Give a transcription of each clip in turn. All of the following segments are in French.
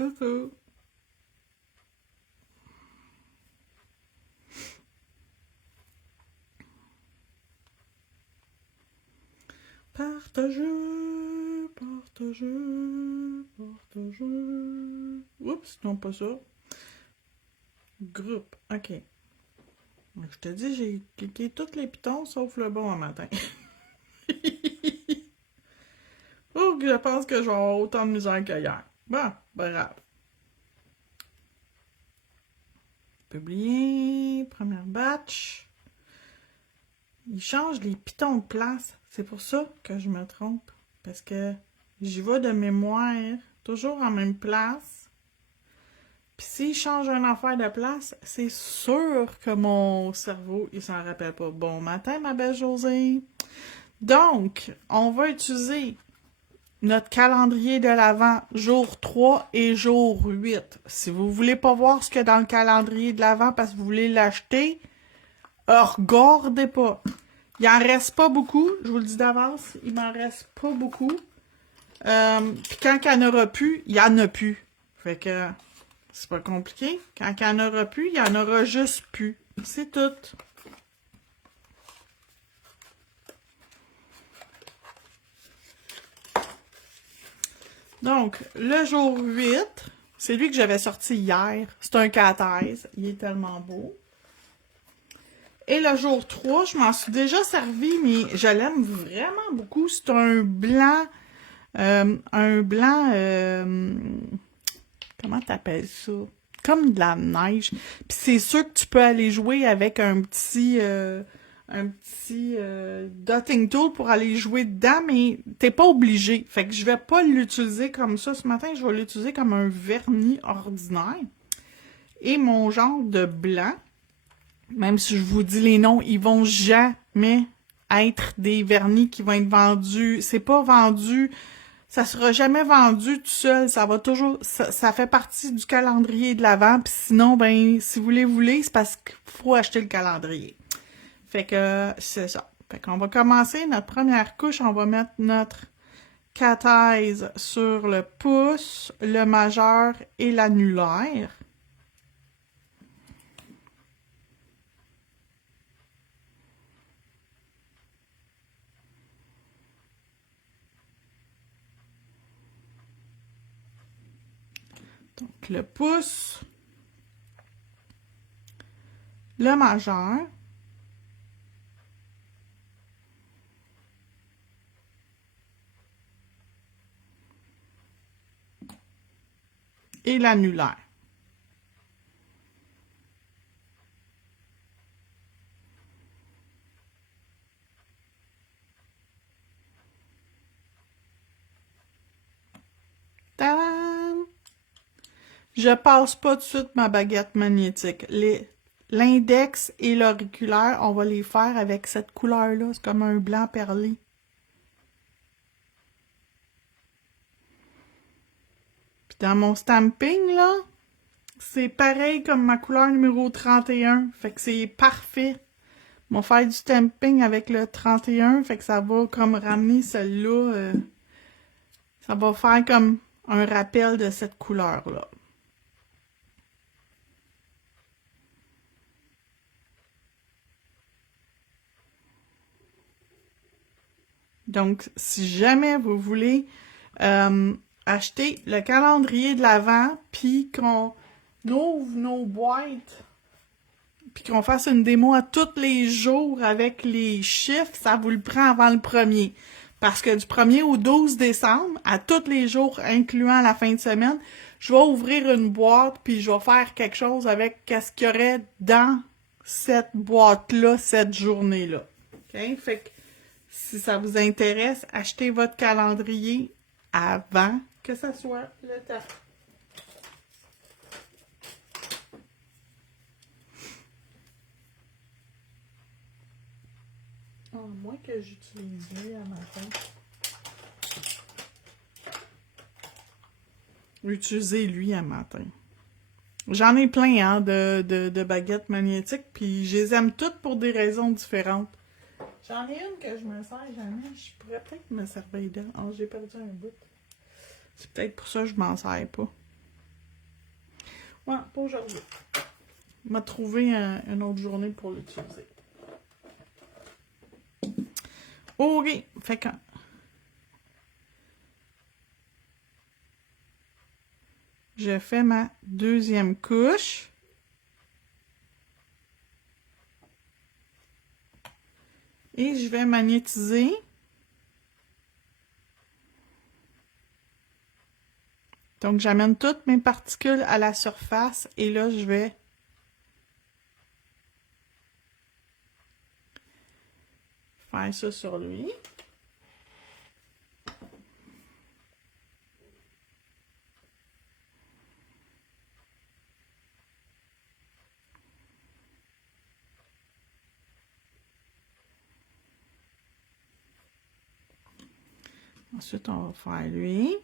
Coucou. Partager, partager, partager. Oups, non pas ça. Groupe, ok. Je te dis, j'ai cliqué tous les pitons sauf le bon un matin. Oh, je pense que je vais avoir autant de misère qu'hier. Bon, bref. Publier, première batch. Il change les pitons de place. C'est pour ça que je me trompe. Parce que j'y vais de mémoire, toujours en même place. Puis s'il change une affaire de place, c'est sûr que mon cerveau, il s'en rappelle pas. Bon matin, ma belle Josée. Donc, on va utiliser notre calendrier de l'Avent jour 3 et jour 8. Si vous voulez pas voir ce qu'il y a dans le calendrier de l'Avent parce que vous voulez l'acheter, regardez pas. Il en reste pas beaucoup, je vous le dis d'avance, il m'en reste pas beaucoup. Puis quand il n'y en aura plus, il y en a plus. Fait que c'est pas compliqué. Quand il n'y en aura plus, il y en aura juste plus. C'est tout. Donc, le jour 8, c'est lui que j'avais sorti hier. C'est un 14. Il est tellement beau. Et le jour 3, je m'en suis déjà servi, mais je l'aime vraiment beaucoup. C'est un blanc... comment t'appelles ça? Comme de la neige. Puis c'est sûr que tu peux aller jouer avec un petit dotting tool pour aller jouer dedans, mais t'es pas obligé. Fait que je vais pas l'utiliser comme ça ce matin, je vais l'utiliser comme un vernis ordinaire. Et mon genre de blanc, même si je vous dis les noms, ils vont jamais être des vernis qui vont être vendus. C'est pas vendu... Ça sera jamais vendu tout seul, ça va toujours, ça fait partie du calendrier de l'Avent, puis sinon, ben, si vous voulez, c'est parce qu'il faut acheter le calendrier. Fait que, c'est ça. Fait qu'on va commencer notre première couche, on va mettre notre 14 sur le pouce, le majeur et l'annulaire. Donc, le pouce, le majeur, et l'annulaire. Tadam! Je passe pas tout de suite ma baguette magnétique. L'index et l'auriculaire, on va les faire avec cette couleur-là. C'est comme un blanc perlé. Puis dans mon stamping, là, c'est pareil comme ma couleur numéro 31. Fait que c'est parfait. On va faire du stamping avec le 31. Fait que ça va comme ramener celle-là. Ça va faire comme un rappel de cette couleur-là. Donc, si jamais vous voulez acheter le calendrier de l'Avent, puis qu'on ouvre nos boîtes, puis qu'on fasse une démo à tous les jours avec les chiffres, ça vous le prend avant le 1er. Parce que du 1er au 12 décembre, à tous les jours, incluant la fin de semaine, je vais ouvrir une boîte, puis je vais faire quelque chose avec qu'est-ce qu'il y aurait dans cette boîte-là, cette journée-là. OK? Fait que si ça vous intéresse, achetez votre calendrier avant que ça soit le temps. À moins que j'utilise lui à matin. Utilisez lui à matin. J'en ai plein hein, de baguettes magnétiques, puis je les aime toutes pour des raisons différentes. J'en ai une que je me sers jamais. Je pourrais peut-être me servir d'elle. Oh, j'ai perdu un bout. C'est peut-être pour ça que je m'en sers pas. Ouais, pas aujourd'hui. M'a trouvé une autre journée pour l'utiliser. OK. Fait que... je fais ma deuxième couche. Et je vais magnétiser. Donc, j'amène toutes mes particules à la surface et là, je vais faire ça sur lui. Ensuite, on va faire lui.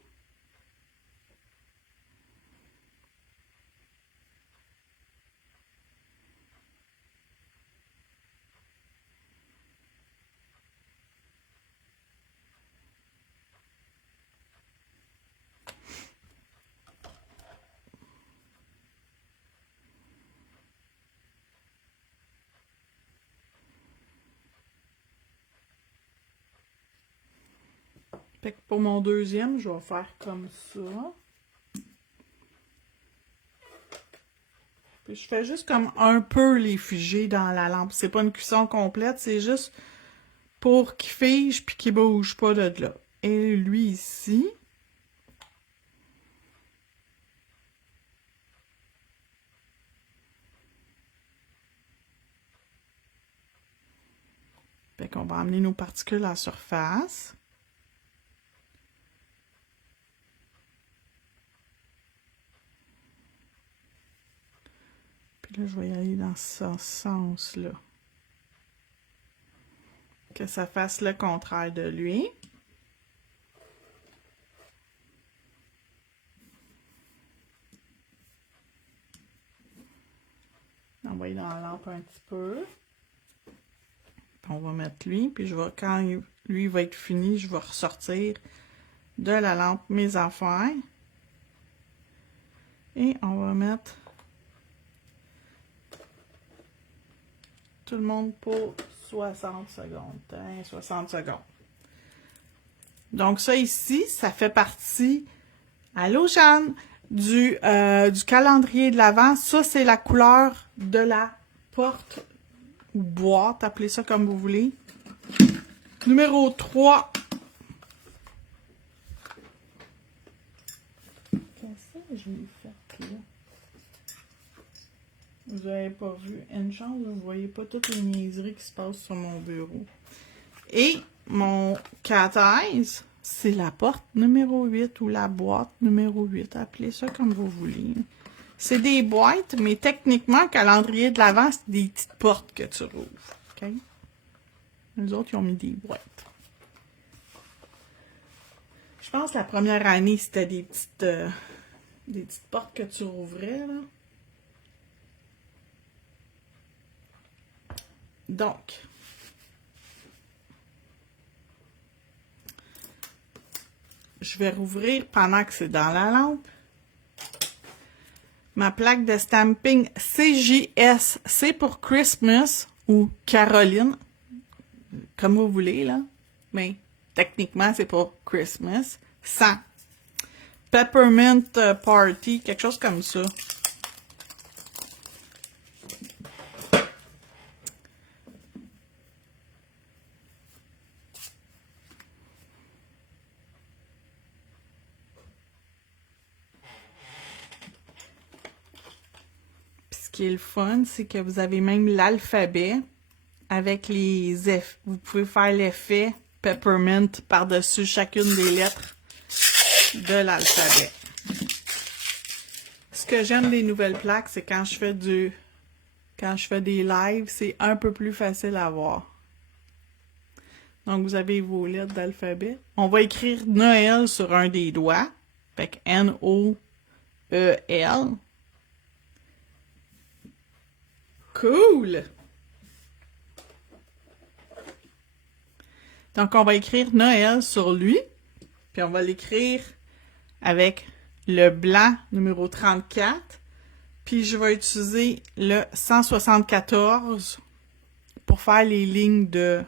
Fait que pour mon deuxième, je vais faire comme ça. Puis je fais juste comme un peu les figer dans la lampe. C'est pas une cuisson complète, c'est juste pour qu'il fige puis qu'il bouge pas de là. Et lui ici. Fait qu'on va amener nos particules à la surface. Puis là, je vais y aller dans ce sens-là. Que ça fasse le contraire de lui. On va y aller dans la lampe un petit peu. Puis on va mettre lui. Puis je vais, quand lui va être fini, je vais ressortir de la lampe mes affaires. Et on va mettre tout le monde pour 60 secondes. 60 secondes. Donc ça ici, ça fait partie, allô Jeanne, du calendrier de l'Avent. Ça, c'est la couleur de la porte ou boîte, appelez ça comme vous voulez. Numéro 3. Qu'est-ce que je l'ai fait là? Vous n'avez pas vu. Une chance, vous ne voyez pas toutes les niaiseries qui se passent sur mon bureau. Et mon cathèse, c'est la porte numéro 8 ou la boîte numéro 8. Appelez ça comme vous voulez. C'est des boîtes, mais techniquement, calendrier de l'Avent, c'est des petites portes que tu rouvres. OK? Les autres, ils ont mis des boîtes. Je pense que la première année, c'était des petites portes que tu rouvrais, là. Donc, je vais rouvrir pendant que c'est dans la lampe ma plaque de stamping CJS. C'est pour Christmas ou Caroline, comme vous voulez, là. Mais techniquement, c'est pour Christmas. 100. Peppermint Party, quelque chose comme ça. Ce qui est le fun, c'est que vous avez même l'alphabet avec les F. Vous pouvez faire l'effet peppermint par-dessus chacune des lettres de l'alphabet. Ce que j'aime des nouvelles plaques, c'est quand je fais des lives, c'est un peu plus facile à voir. Donc, vous avez vos lettres d'alphabet. On va écrire Noël sur un des doigts. Fait que N-O-E-L. Cool! Donc, on va écrire Noël sur lui. Puis, on va l'écrire avec le blanc numéro 34 Puis je vais utiliser le 174 pour faire les lignes de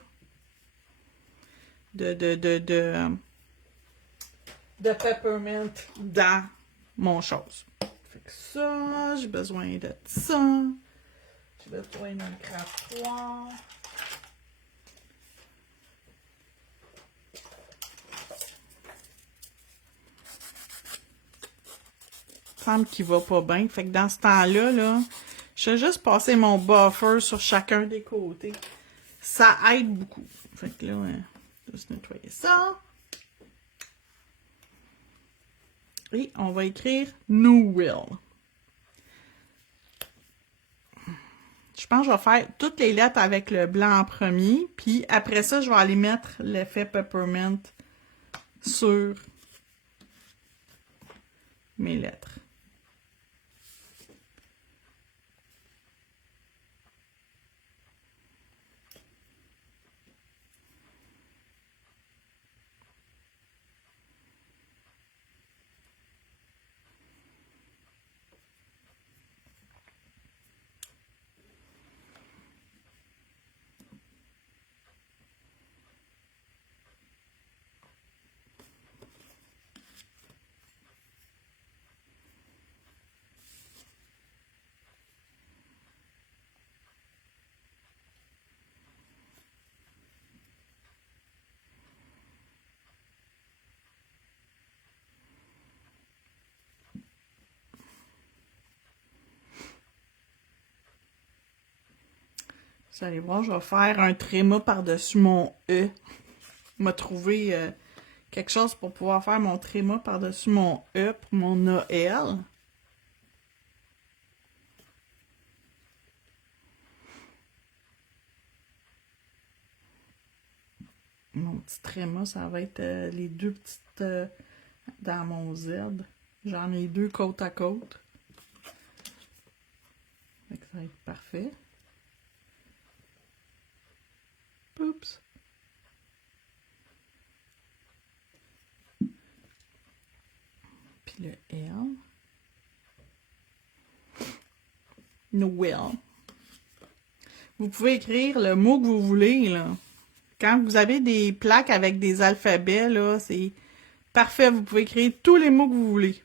peppermint dans mon chose. Fait que ça, j'ai besoin de ça. J'ai besoin d'un grattoir. Il semble qu'il va pas bien. Fait que dans ce temps-là, là, je vais juste passer mon buffer sur chacun des côtés. Ça aide beaucoup. Fait que là, juste nettoyer ça. Et on va écrire New Will. Je pense que je vais faire toutes les lettres avec le blanc en premier. Puis après ça, je vais aller mettre l'effet peppermint sur mes lettres. Vous allez voir, je vais faire un tréma par-dessus mon E. Je vais trouver quelque chose pour pouvoir faire mon tréma par-dessus mon E pour mon Noël. Mon petit tréma, ça va être les deux petites dans mon Z. J'en ai deux côte à côte. Fait que ça va être parfait. Oups. Puis le L. Noël. Vous pouvez écrire le mot que vous voulez, là. Quand vous avez des plaques avec des alphabets, là, c'est parfait. Vous pouvez écrire tous les mots que vous voulez.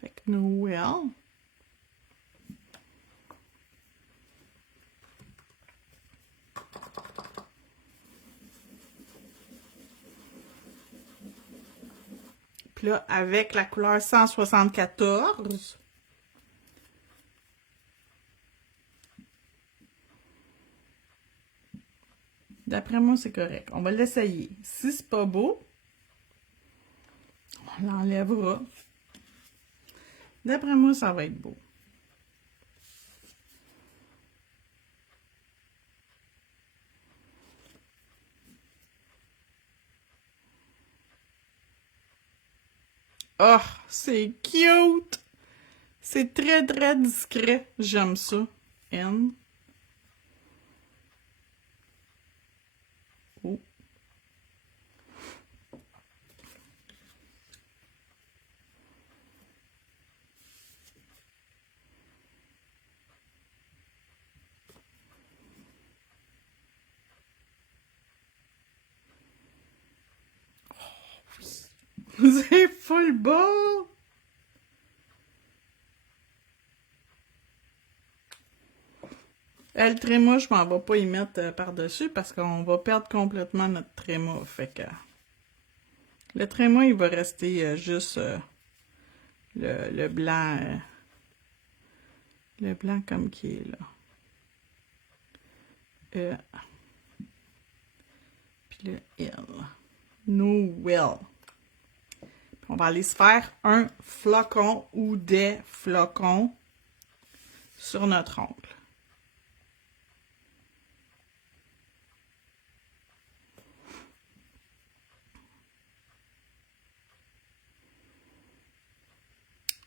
Fait que Noël. Puis là, avec la couleur 174, d'après moi, c'est correct. On va l'essayer. Si c'est pas beau, on l'enlèvera. D'après moi, ça va être beau. Oh, c'est cute! C'est très, très discret. J'aime ça. N. Oh. C'est full beau! Le tréma, je m'en vais pas y mettre par-dessus parce qu'on va perdre complètement notre tréma. Fait que le tréma, il va rester juste le blanc. Le blanc comme qui est là. Puis le L. Noël. On va aller se faire un flocon ou des flocons sur notre ongle.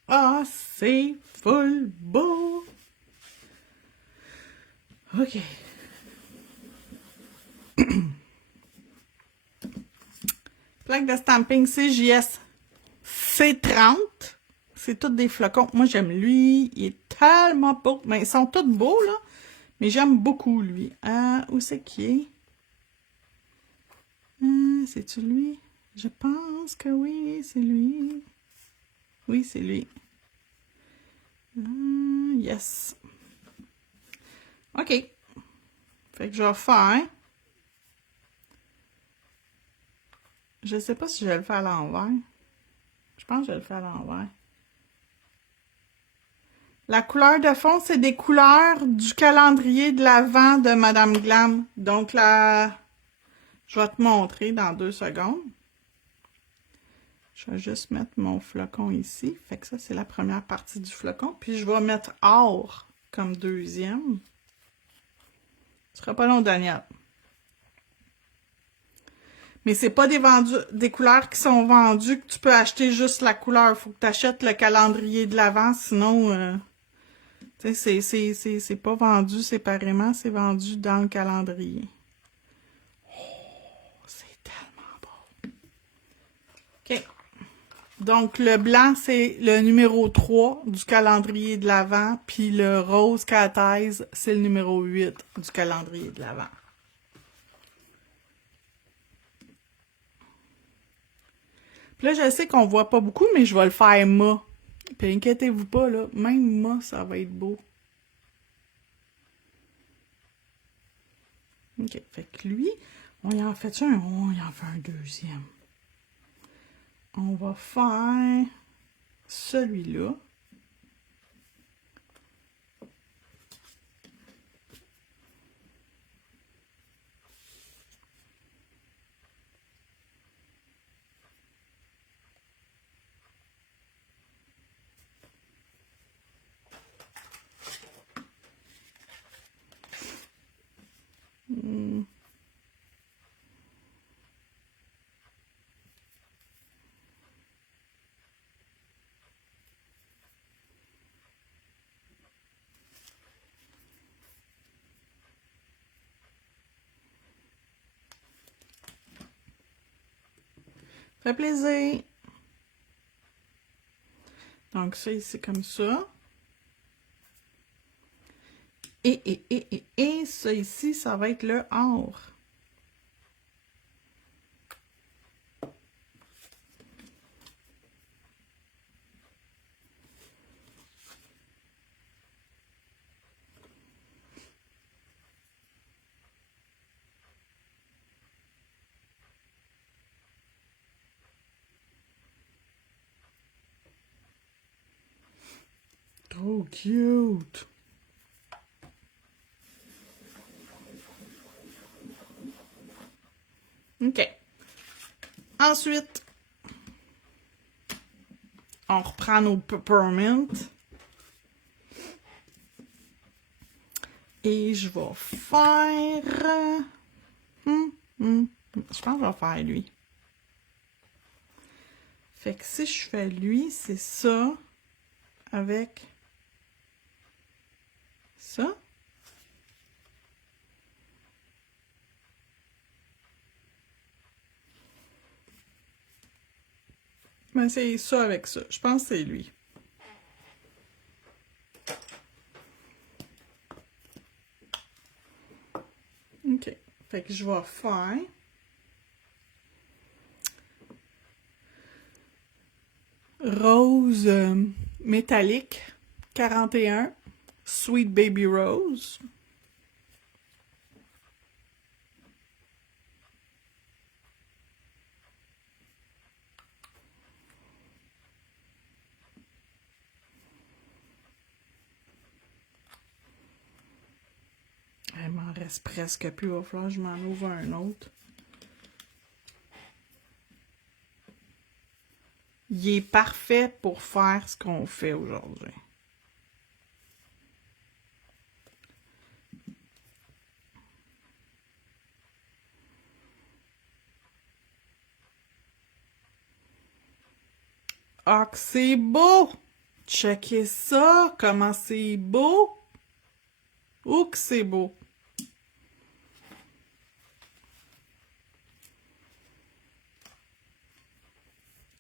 Ah, c'est full beau! OK. Plaque de stamping CJS C'est 30. C'est tous des flocons. Moi, j'aime lui. Il est tellement beau. Mais ils sont tous beaux, là. Mais j'aime beaucoup, lui. Où c'est qu'il est? C'est-tu lui? Je pense que oui, c'est lui. Oui, c'est lui. Yes. OK. Fait que je vais faire... Je sais pas si je vais le faire à l'envers. Je pense que je vais le faire à l'envers. La couleur de fond, c'est des couleurs du calendrier de l'Avent de Madame Glam. Donc là, je vais te montrer dans 2 secondes. Je vais juste mettre mon flocon ici. Fait que ça, c'est la première partie du flocon. Puis je vais mettre or comme deuxième. Ce sera pas long, Daniel. Mais c'est pas des couleurs qui sont vendues que tu peux acheter juste la couleur. Faut que tu achètes le calendrier de l'Avent, sinon... tu sais, c'est pas vendu séparément, c'est vendu dans le calendrier. Oh, c'est tellement beau. OK. Donc, le blanc, c'est le numéro 3 du calendrier de l'Avent, puis le rose Cathèse, c'est le numéro 8 du calendrier de l'Avent. Puis là, je sais qu'on voit pas beaucoup, mais je vais le faire mat. Puis inquiétez-vous pas, là, même mat, ça va être beau. OK, fait que lui, on y en fait un, on y en fait un deuxième. On va faire celui-là. Fait plaisir. Donc ça ici comme ça. Et ça ici, ça va être le or. Trop cute! OK. Ensuite, on reprend nos peppermint. Et je vais faire... Je pense que je vais faire lui. Fait que si je fais lui, c'est ça avec ça. Mais c'est ça avec ça. Je pense que c'est lui. OK. Fait que je vais faire... Rose métallique 41. Sweet Baby Rose. Il m'en reste presque plus. Il va falloir que je m'en ouvre un autre. Il est parfait pour faire ce qu'on fait aujourd'hui. Ah, que c'est beau! Checkez ça! Comment c'est beau! Oh, que c'est beau!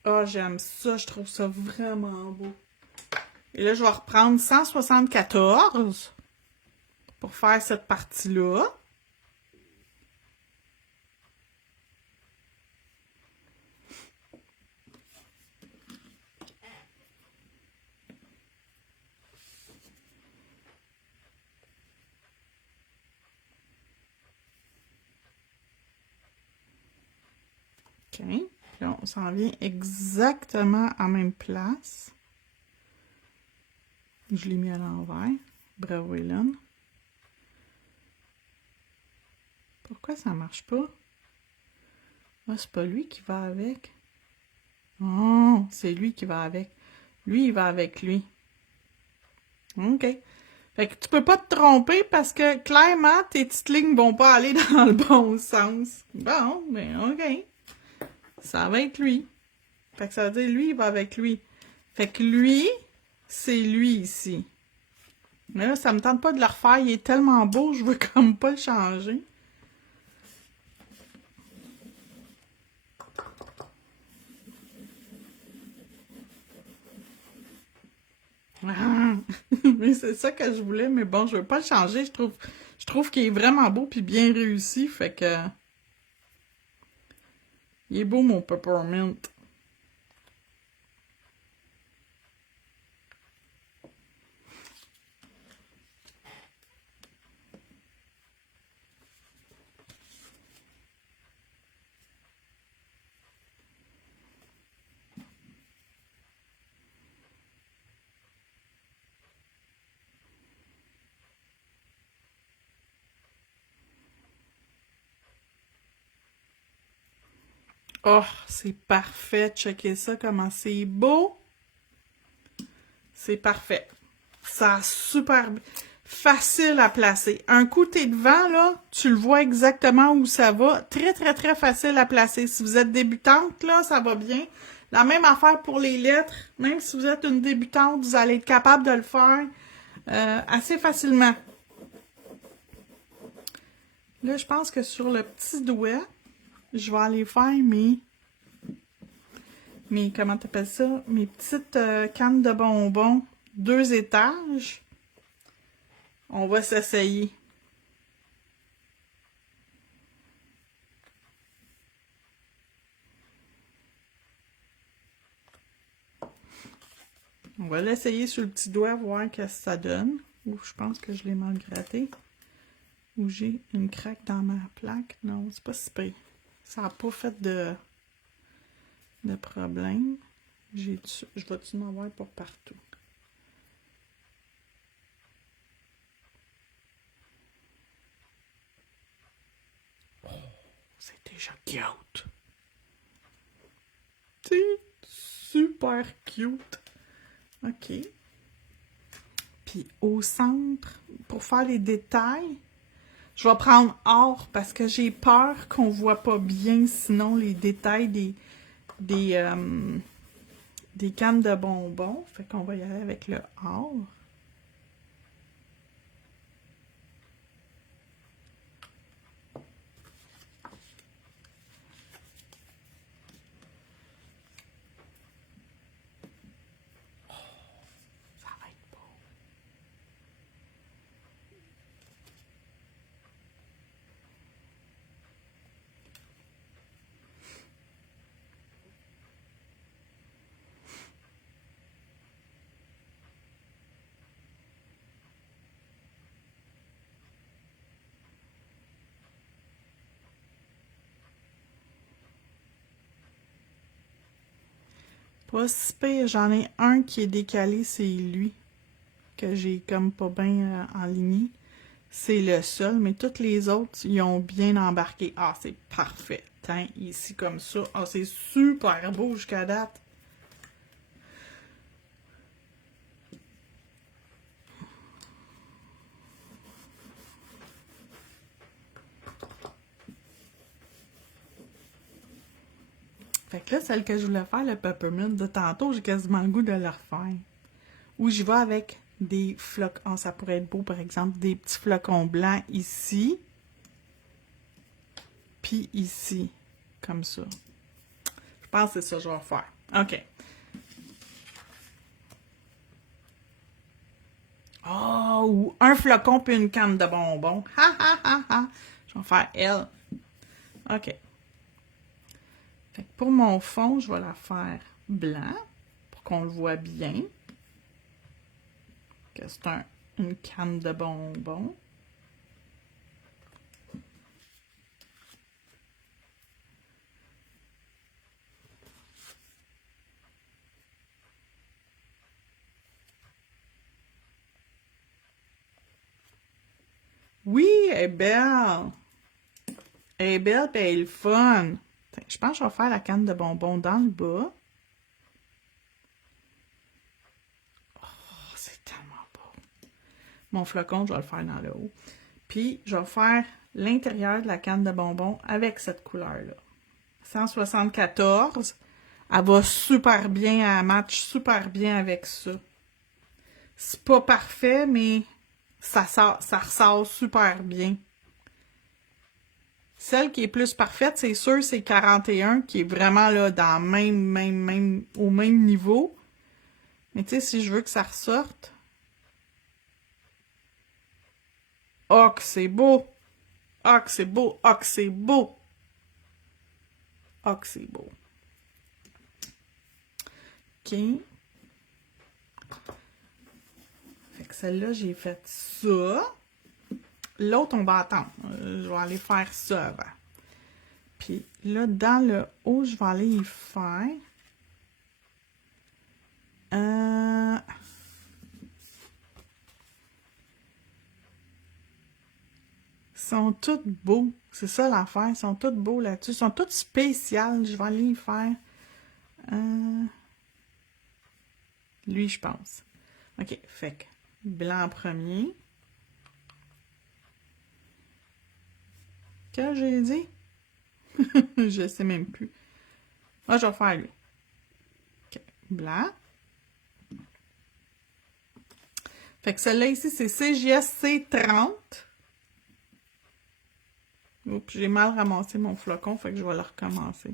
Ah, j'aime ça, je trouve ça vraiment beau. Et là, je vais reprendre 174 pour faire cette partie-là. OK. Puis là, on s'en vient exactement à la même place. Je l'ai mis à l'envers. Bravo, Hélène. Pourquoi ça marche pas? Ah, c'est pas lui qui va avec. Oh, c'est lui qui va avec. Lui, il va avec lui. OK. Fait que tu peux pas te tromper parce que clairement, tes petites lignes vont pas aller dans le bon sens. Bon, mais OK. Ça va être lui. Fait que ça veut dire lui, il va avec lui. Fait que lui, c'est lui ici. Mais là, ça me tente pas de le refaire. Il est tellement beau, je veux comme pas le changer. Ah! Mais c'est ça que je voulais, mais bon, je veux pas le changer. Je trouve qu'il est vraiment beau puis bien réussi. Fait que il est beau, mon peppermint. Oh, c'est parfait. Checkez ça, comment c'est beau. C'est parfait. Ça a super facile à placer. Un coup, t'es devant, là, tu le vois exactement où ça va. Très, très, très facile à placer. Si vous êtes débutante, là, ça va bien. La même affaire pour les lettres. Même si vous êtes une débutante, vous allez être capable de le faire assez facilement. Là, je pense que sur le petit doigt, je vais aller faire comment t'appelles ça? Mes petites cannes de bonbons, 2 étages. On va s'essayer. On va l'essayer sur le petit doigt, voir ce que ça donne. Ou je pense que je l'ai mal gratté. Ou j'ai une craque dans ma plaque. Non, c'est pas si pire. Ça n'a pas fait de problème. Je vais-tu m'en avoir pour partout? Oh, c'est déjà cute. C'est super cute. OK. Puis au centre, pour faire les détails, je vais prendre or parce que j'ai peur qu'on voit pas bien sinon les détails des cannes de bonbons. Fait qu'on va y aller avec le or. Ça va être beau. Pas si pire, j'en ai un qui est décalé, c'est lui, que j'ai comme pas bien enligné. C'est le seul, mais toutes les autres, ils ont bien embarqué. Ah, c'est parfait. Tiens, ici comme ça. Ah, c'est super beau jusqu'à date. Fait que là, celle que je voulais faire, le peppermint de tantôt, j'ai quasiment le goût de le refaire. Ou j'y vais avec des flocons. Oh, ça pourrait être beau, par exemple, des petits flocons blancs ici. Puis ici. Comme ça. Je pense que c'est ça que je vais faire. OK. Oh, ou un flocon puis une canne de bonbons. Ha, ha, ha, ha. Je vais faire elle. OK. Fait que pour mon fond, je vais la faire blanc pour qu'on le voit bien. Que c'est une canne de bonbons. Oui, elle est belle. Elle est belle et elle est le fun. Je pense que je vais faire la canne de bonbons dans le bas. Oh, c'est tellement beau. Mon flocon, je vais le faire dans le haut. Puis, je vais faire l'intérieur de la canne de bonbons avec cette couleur-là. 174. Elle va super bien, elle match super bien avec ça. C'est pas parfait, mais ça ressort super bien. Celle qui est plus parfaite, c'est sûr, c'est 41, qui est vraiment là dans au même niveau. Mais tu sais, si je veux que ça ressorte. Oh, que c'est beau! Ah, que c'est beau! Ah, que c'est beau! Ah, que c'est beau! OK. Fait que celle-là, j'ai fait ça. L'autre, on va attendre. Je vais aller faire ça avant. Puis là, dans le haut, je vais aller y faire. Ils sont tous beaux. C'est ça l'affaire. Ils sont tous beaux là-dessus. Ils sont tous spéciaux. Je vais aller y faire. Lui, je pense. OK. Fait que blanc en premier. Que j'ai dit? Je sais même plus. Ah, je vais faire lui. OK. Blanc. Fait que celle-là ici, c'est CJSC 30. Oups, j'ai mal ramassé mon flocon, fait que je vais le recommencer.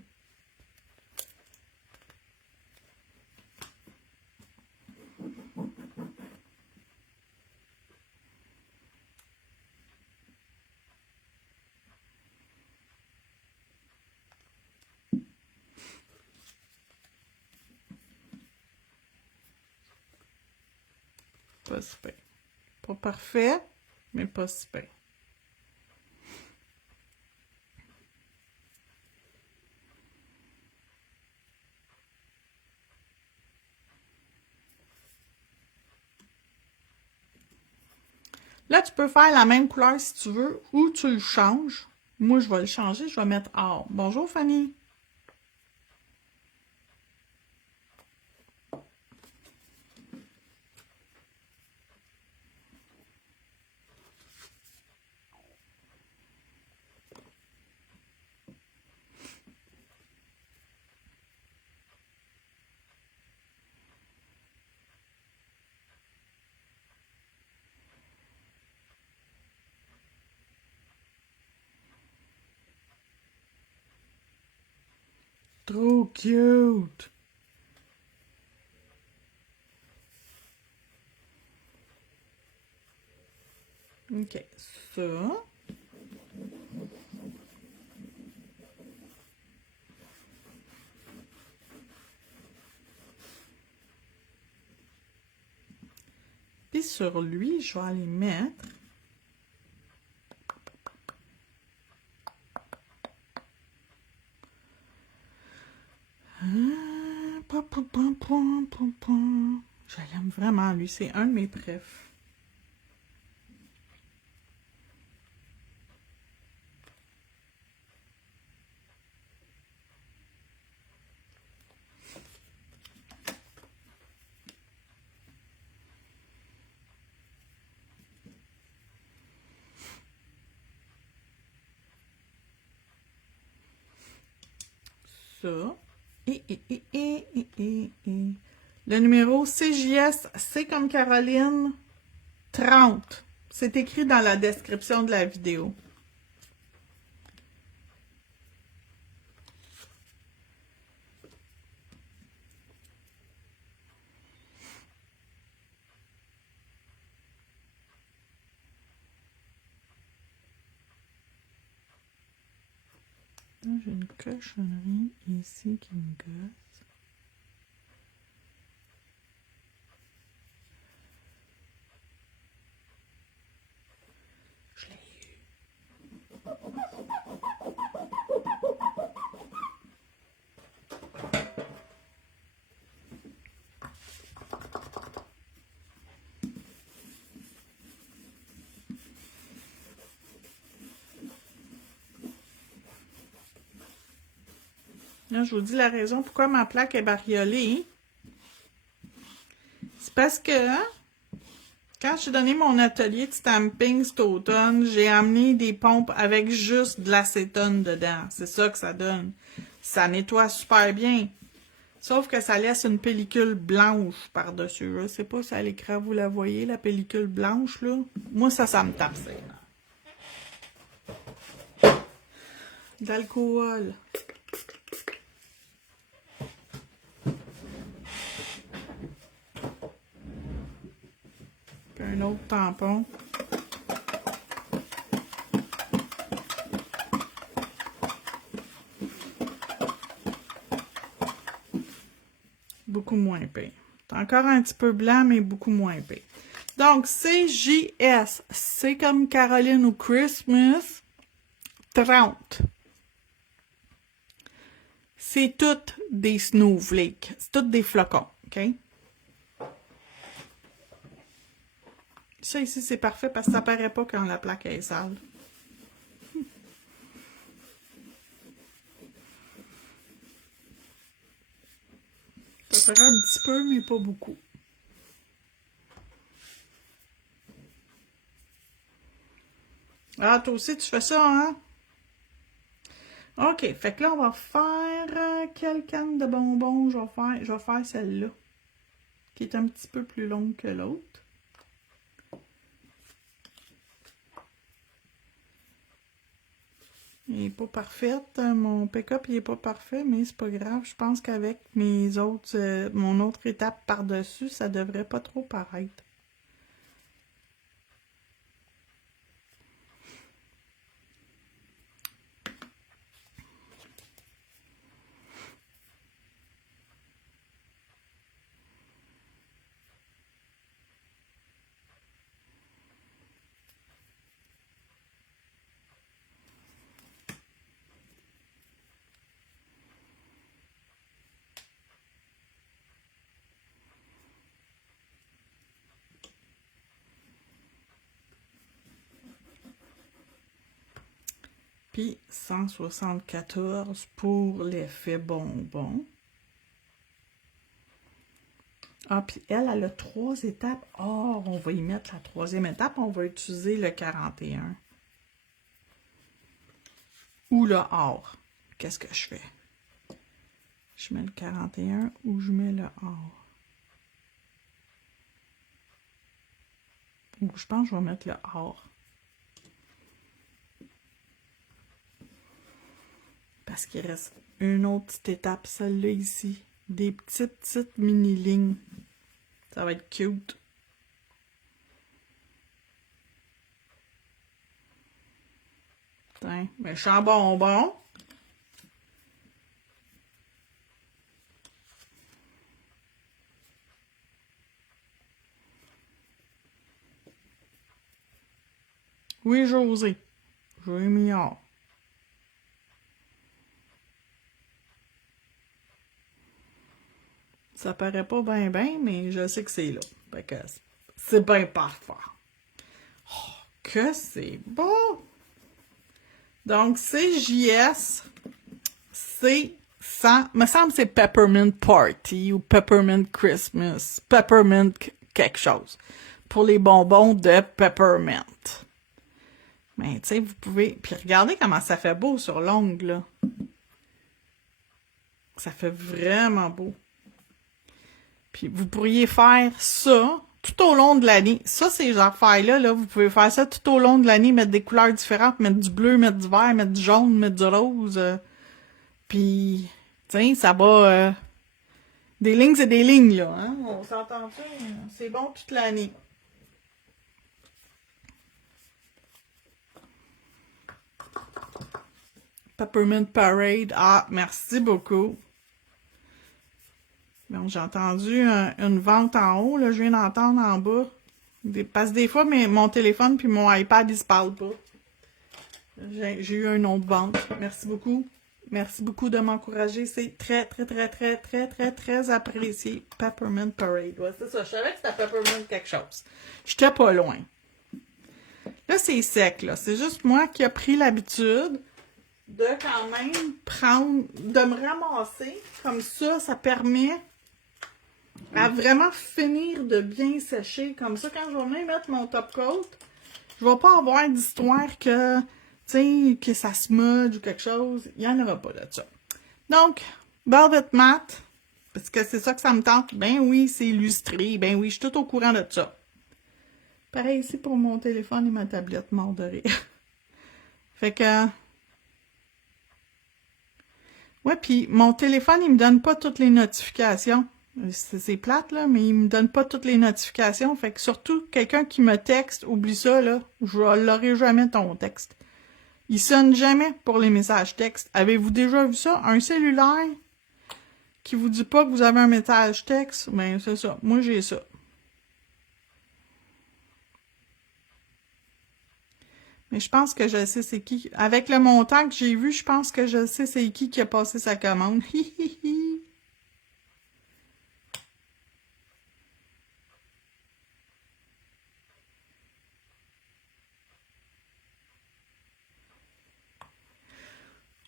Pas super. Pas parfait, mais pas super. Là, tu peux faire la même couleur si tu veux, ou tu le changes. Moi, je vais le changer, je vais mettre or. Bonjour, Fanny. Trop cute. OK, ça. Puis sur lui, je vais aller mettre je l'aime vraiment, lui. C'est un de mes préfs. Ça. Le numéro CJS, c'est comme Caroline, 30. C'est écrit dans la description de la vidéo. Là, j'ai une cochonnerie ici qui me gosse. Je l'ai eu. Là, je vous dis la raison pourquoi ma plaque est bariolée. C'est parce que quand j'ai donné mon atelier de stamping cet automne, j'ai amené des pompes avec juste de l'acétone dedans. C'est ça que ça donne. Ça nettoie super bien. Sauf que ça laisse une pellicule blanche par-dessus. Je sais pas si à l'écran vous la voyez, la pellicule blanche, là. Moi, ça me tape, ça. D'alcool. Puis un autre tampon. Beaucoup moins épais. C'est encore un petit peu blanc, mais beaucoup moins épais. Donc, CJS, c'est comme Caroline ou Christmas, 30. C'est toutes des snowflakes. C'est toutes des flocons, OK? Ça ici, c'est parfait parce que ça paraît pas quand la plaque est sale. Ça paraît un petit peu, mais pas beaucoup. Ah, toi aussi, tu fais ça, hein? OK, fait que là, on va faire quelle canne de bonbons je vais faire celle-là, qui est un petit peu plus longue que l'autre. Il n'est pas parfaite. Mon pick-up, il n'est pas parfait, mais c'est pas grave. Je pense qu'avec mes autres, mon autre étape par-dessus, ça devrait pas trop paraître. Puis 174 pour l'effet bonbon. Ah, puis elle a 3 étapes. Or, on va y mettre la 3e étape. On va utiliser le 41. Ou le or. Qu'est-ce que je fais? Je mets le 41 ou je mets le or? Ou je pense que je vais mettre le or. Parce qu'il reste une autre petite étape, celle-là ici. Des petites mini-lignes. Ça va être cute. Tiens, méchant bonbon. Oui, José. J'ai mis or. Ça paraît pas bien, mais je sais que c'est là. Fait que c'est bien parfait. Oh, que c'est beau! Donc, CJS, c'est 100. Me semble que c'est Peppermint Party ou Peppermint Christmas. Peppermint quelque chose. Pour les bonbons de Peppermint. Mais, tu sais, vous pouvez... Puis regardez comment ça fait beau sur l'ongle, là. Ça fait vraiment beau. Puis vous pourriez faire ça tout au long de l'année. Ça, ces affaires-là, là, vous pouvez faire ça tout au long de l'année, mettre des couleurs différentes, mettre du bleu, mettre du vert, mettre du jaune, mettre du rose. Puis, tiens, ça va... des lignes, c'est des lignes, là. Hein? On s'entend ça? C'est bon toute l'année. Peppermint Parade. Ah, merci beaucoup. Bon, j'ai entendu une vente en haut, là, je viens d'entendre en bas. Parce que des fois, mon téléphone puis mon iPad, ils se parlent pas. J'ai eu un autre vente. Merci beaucoup. Merci beaucoup de m'encourager. C'est très, très, très, très, très, très, très apprécié. Peppermint Parade. Ouais, c'est ça. Je savais que c'était Peppermint quelque chose. J'étais pas loin. Là, c'est sec, là. C'est juste moi qui ai pris l'habitude de quand même de me ramasser. Comme ça permet à vraiment finir de bien sécher. Comme ça, quand je vais venir mettre mon top coat, je vais pas avoir d'histoire que que ça smudge ou quelque chose, il n'y en aura pas de ça. Donc, Velvet Matte, parce que c'est ça que ça me tente. Ben oui, c'est illustré. Ben oui, je suis tout au courant de ça. Pareil ici pour mon téléphone et ma tablette, mort de rire. Fait que... Ouais, puis mon téléphone, il me donne pas toutes les notifications. C'est plate, là, mais il me donne pas toutes les notifications. Fait que surtout, quelqu'un qui me texte, oublie ça, là, je l'aurai jamais ton texte. Il sonne jamais pour les messages textes. Avez-vous déjà vu ça? Un cellulaire qui vous dit pas que vous avez un message texte? Ben, c'est ça. Moi, j'ai ça. Mais je pense que je sais c'est qui. Avec le montant que j'ai vu, je pense que je sais c'est qui a passé sa commande. Hi, hi, hi.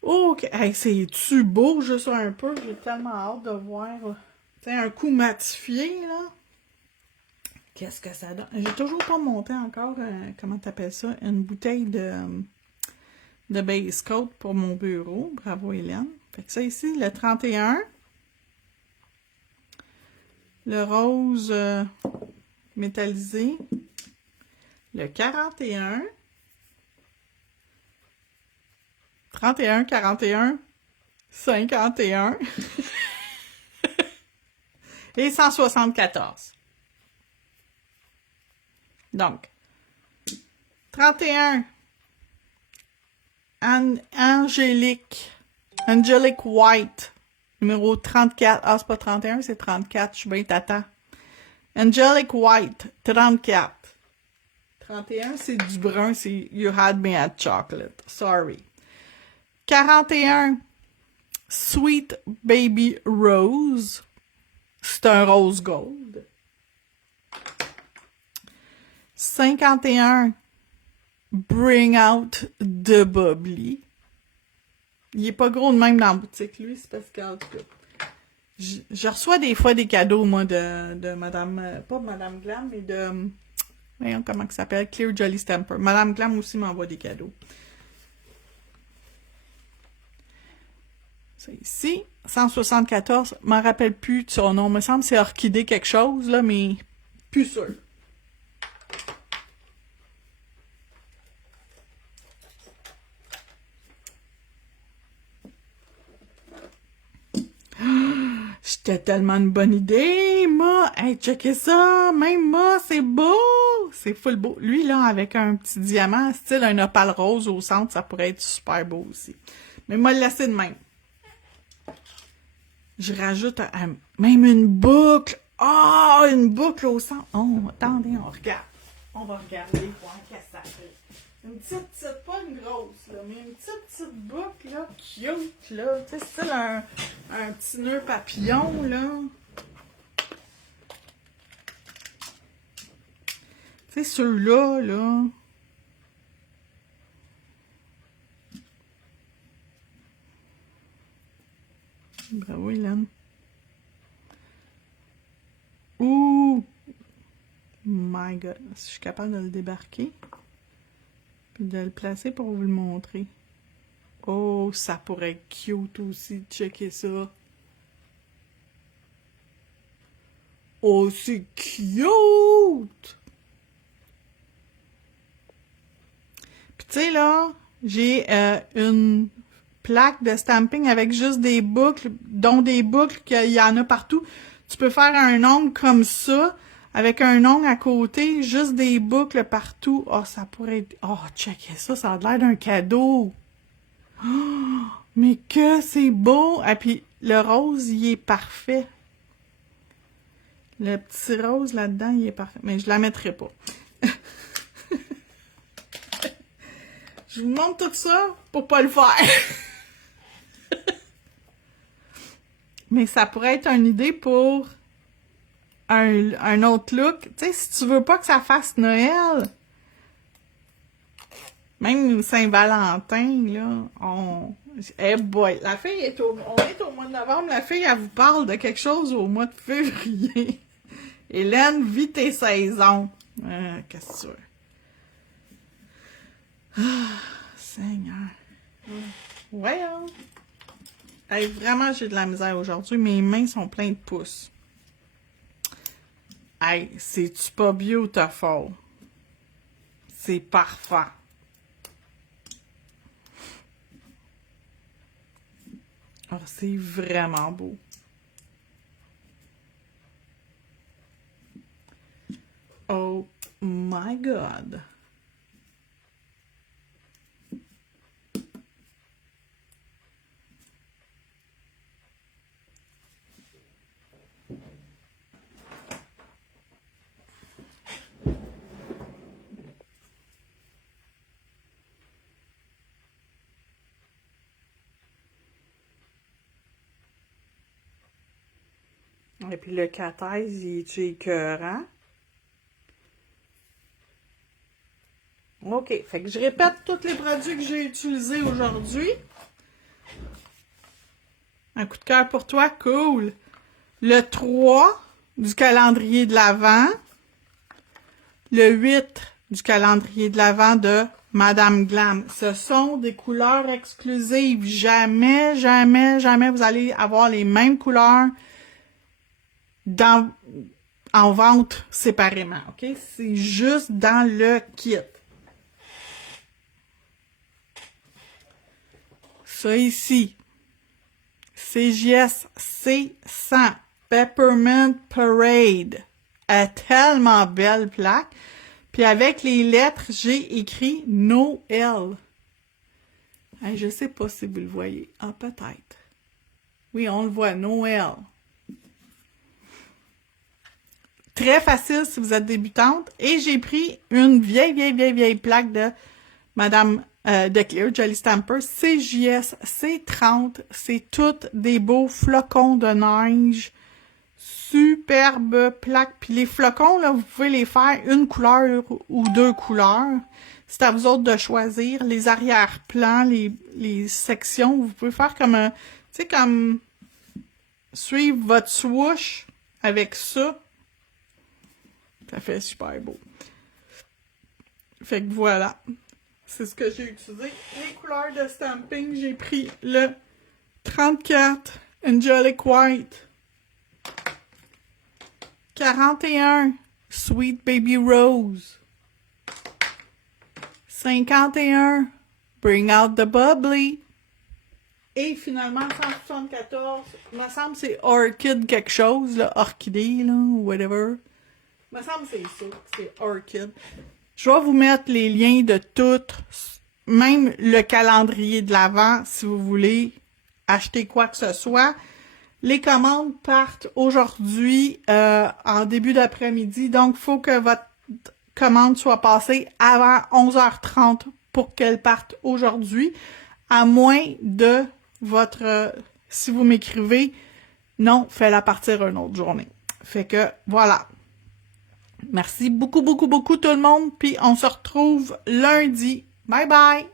Ok, hey, c'est-tu beau juste un peu? J'ai tellement hâte de voir. Tu sais, un coup matifié, là. Qu'est-ce que ça donne? J'ai toujours pas monté encore, comment t'appelles ça? Une bouteille de base coat pour mon bureau. Bravo, Hélène. Fait que ça ici, le 31. Le rose métallisé. Le 41. 31, 41, 51 et 174. Donc, 31, Angelic White, numéro 34. Ah, c'est pas 31, c'est 34, je suis bien tata. Angelic White, 34. 31, c'est du brun, c'est You Had Me at Chocolate. Sorry. 41, Sweet Baby Rose. C'est un rose gold. 51, Bring Out the Bubbly. Il est pas gros de même dans la boutique, lui, c'est parce que, en tout cas, je reçois des fois des cadeaux, moi, de Madame, pas Madame Glam, mais de, voyons comment ça s'appelle, Clear Jolly Stamper. Madame Glam aussi m'envoie des cadeaux. C'est ici, 174, je m'en rappelle plus de son nom, il me semble que c'est Orchidée quelque chose, là, mais plus sûr. C'était tellement une bonne idée, moi! Hey, checkez ça! Même moi, c'est beau! C'est full beau. Lui, là, avec un petit diamant, style un opale rose au centre, ça pourrait être super beau aussi. Mais moi, le laisser de même. Je rajoute même une boucle. Ah, une boucle au centre. Oh, attendez, on regarde. On va regarder voir qu'est-ce que ça fait. Une petite, pas une grosse, là, mais une petite boucle, là, cute, là. Tu sais, c'est un petit nœud papillon, là. Tu sais, ceux-là, là. Bravo, Hélène. Ouh! My God. Si je suis capable de le débarquer. Puis de le placer pour vous le montrer. Oh, ça pourrait être cute aussi. Checkez ça. Oh, c'est cute! Puis tu sais, là, j'ai une plaque de stamping avec juste des boucles, dont des boucles qu'il y en a partout. Tu peux faire un ongle comme ça, avec un ongle à côté, juste des boucles partout. Oh, ça pourrait être... Oh, checkez ça, ça a l'air d'un cadeau. Oh, mais que c'est beau! Et puis, le rose, il est parfait. Le petit rose là-dedans, il est parfait. Mais je la mettrai pas. Je vous montre tout ça pour pas le faire. Mais ça pourrait être une idée pour un autre look. Tu sais, si tu veux pas que ça fasse Noël, même Saint-Valentin, là, Eh boy, la fille on est au mois de novembre, la fille, elle vous parle de quelque chose au mois de février. Hélène, vis tes saisons. Qu'est-ce que tu veux? Ah, Seigneur. Voyons. Hey, vraiment, j'ai de la misère aujourd'hui. Mes mains sont pleines de pouces. Hey, c'est-tu pas beautiful? C'est parfait. Oh, c'est vraiment beau. Oh my God. Et puis le cathèse, il est écœurant. OK, fait que je répète tous les produits que j'ai utilisés aujourd'hui. Un coup de cœur pour toi, cool. Le 3 du calendrier de l'Avent. Le 8 du calendrier de l'Avent de Madame Glam. Ce sont des couleurs exclusives. Jamais, jamais, jamais vous allez avoir les mêmes couleurs en vente séparément, OK? C'est juste dans le kit. Ça ici, CJS C100 Peppermint Parade. Tellement belle plaque. Puis avec les lettres, j'ai écrit Noël. Hey, je sais pas si vous le voyez. Ah, peut-être. Oui, on le voit, Noël. Très facile si vous êtes débutante. Et j'ai pris une vieille plaque de Madame de Clear Jelly Stamper CJS C30. C'est toutes des beaux flocons de neige. Superbe plaque. Puis les flocons, là, vous pouvez les faire une couleur ou deux couleurs. C'est à vous autres de choisir. Les arrière-plans, les sections, vous pouvez faire comme un... Tu sais, comme... Suivre votre swoosh avec ça. Ça fait super beau. Fait que voilà. C'est ce que j'ai utilisé. Les couleurs de stamping, j'ai pris le 34 Angelic White. 41 Sweet Baby Rose. 51 Bring Out the Bubbly. Et finalement, 174, il me semble que c'est Orchid quelque chose, là, orchidée, là, ou whatever. Il me semble que c'est ça, c'est Orchid. Je vais vous mettre les liens de toutes, même le calendrier de l'Avent, si vous voulez acheter quoi que ce soit. Les commandes partent aujourd'hui en début d'après-midi, donc il faut que votre commande soit passée avant 11h30 pour qu'elle parte aujourd'hui, à moins de votre... si vous m'écrivez, non, fais-la partir une autre journée. Fait que, voilà. Merci beaucoup tout le monde, puis on se retrouve lundi. Bye bye!